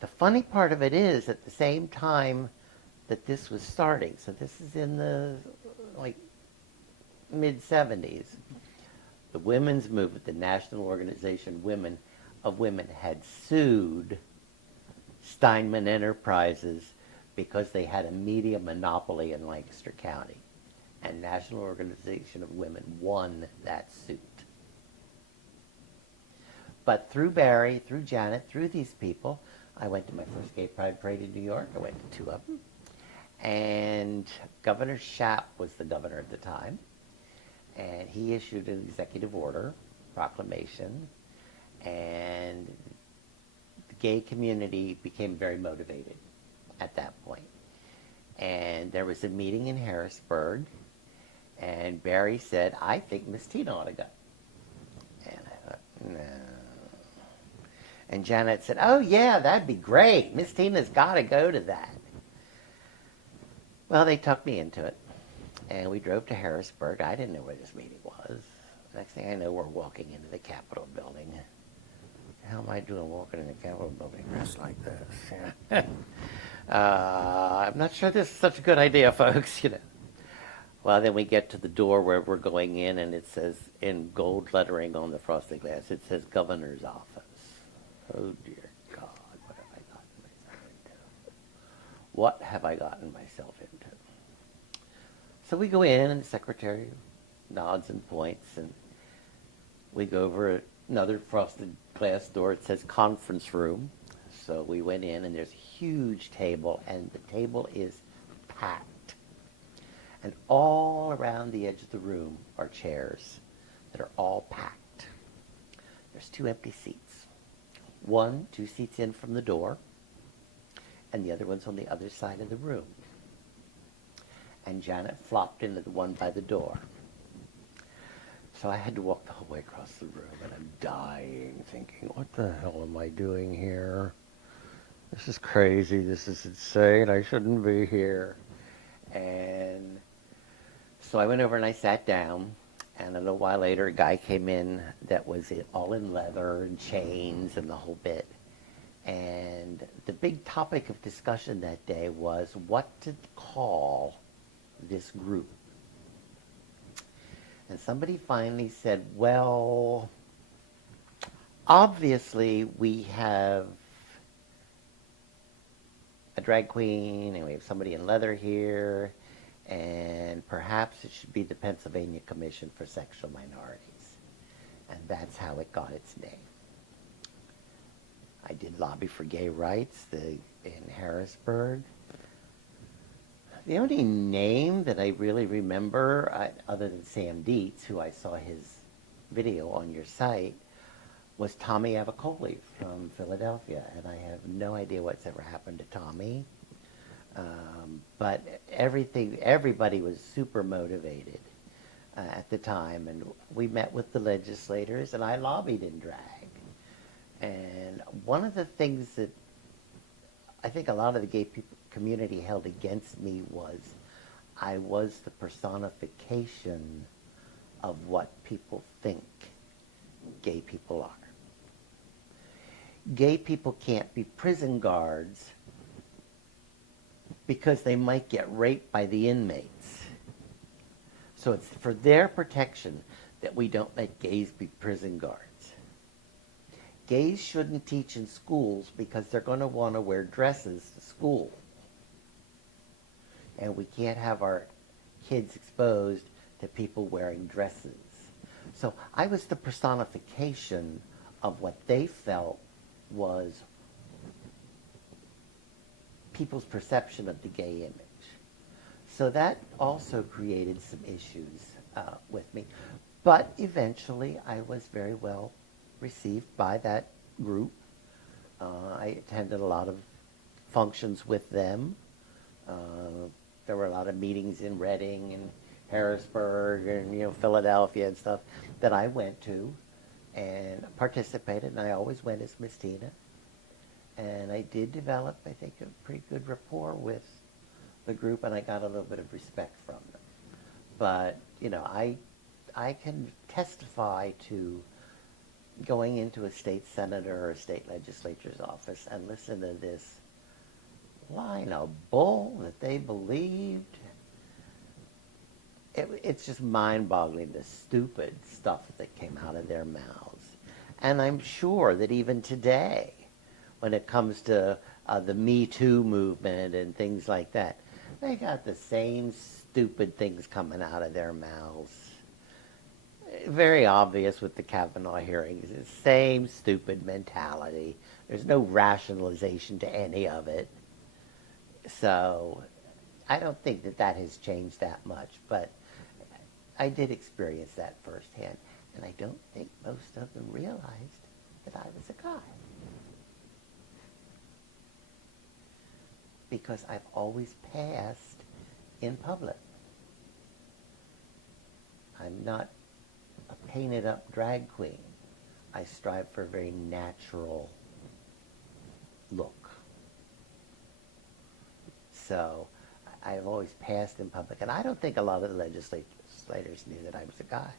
The funny part of it is, at the same time that this was starting, so this is in the like mid 70s, the women's movement, the National Organization of Women, had sued Steinman Enterprises because they had a media monopoly in Lancaster County. And National Organization of Women won that suit. But through Barry, through Janet, through these people, I went to my first gay pride parade in New York. I went to 2 of them. And Governor Shapp was the governor at the time. And he issued an executive order, proclamation, and the gay community became very motivated at that point. And there was a meeting in Harrisburg, and Barry said, I think Miss Tina ought to go. And I thought, no. And Janet said, oh yeah, that'd be great. Miss Tina's got to go to that. Well, they tucked me into it. And we drove to Harrisburg. I didn't know where this meeting was. Next thing I know, we're walking into the Capitol building. What the hell am I doing walking in the Capitol building dressed like this? I'm not sure this is such a good idea, folks, you know. Well, then we get to the door where we're going in, and it says, in gold lettering on the frosted glass, it says Governor's Office. Oh, dear God, what have I gotten myself into? What have I gotten myself into? So we go in, and the secretary nods and points, and we go over another frosted glass door. It says conference room. So we went in, and there's a huge table, and the table is packed. And all around the edge of the room are chairs that are all packed. There's 2 empty seats. 2 seats in from the door, and the other one's on the other side of the room. And Janet flopped into the one by the door. So I had to walk the whole way across the room, and I'm dying, thinking, what the hell am I doing here? This is crazy. This is insane. I shouldn't be here. And so I went over and I sat down, and a little while later, a guy came in that was all in leather and chains and the whole bit. And the big topic of discussion that day was what to call this group. And somebody finally said, well, obviously we have a drag queen, and we have somebody in leather here, and perhaps it should be the Pennsylvania Commission for Sexual Minorities. And that's how it got its name. I did lobby for gay rights in Harrisburg. The only name that I really remember, other than Sam Dietz, who I saw his video on your site, was Tommy Avicoli from Philadelphia. And I have no idea what's ever happened to Tommy. But everybody was super motivated at the time. And we met with the legislators, and I lobbied in drag. And one of the things that I think a lot of the gay community held against me was I was the personification of what people think gay people are. Gay people can't be prison guards because they might get raped by the inmates. So it's for their protection that we don't let gays be prison guards. Gays shouldn't teach in schools because they're going to want to wear dresses to school. And we can't have our kids exposed to people wearing dresses. So I was the personification of what they felt was people's perception of the gay image. So that also created some issues with me. But eventually I was very well received by that group. I attended a lot of functions with them. There were a lot of meetings in Reading and Harrisburg and Philadelphia and stuff that I went to and participated, and I always went as Miss Tina. And I did develop, I think, a pretty good rapport with the group, and I got a little bit of respect from them. But, I can testify to going into a state senator or a state legislature's office and listen to this line of bull that they believed. It's just mind-boggling, the stupid stuff that came out of their mouths. And I'm sure that even today, when it comes to the Me Too movement and things like that, they got the same stupid things coming out of their mouths. Very obvious with the Kavanaugh hearings. It's the same stupid mentality. There's no rationalization to any of it. So I don't think that that has changed that much, but I did experience that firsthand, and I don't think most of them realized that I was a guy. Because I've always passed in public. I'm not a painted up drag queen. I strive for a very natural look. So I've always passed in public, and I don't think a lot of the legislators knew that I was a guy.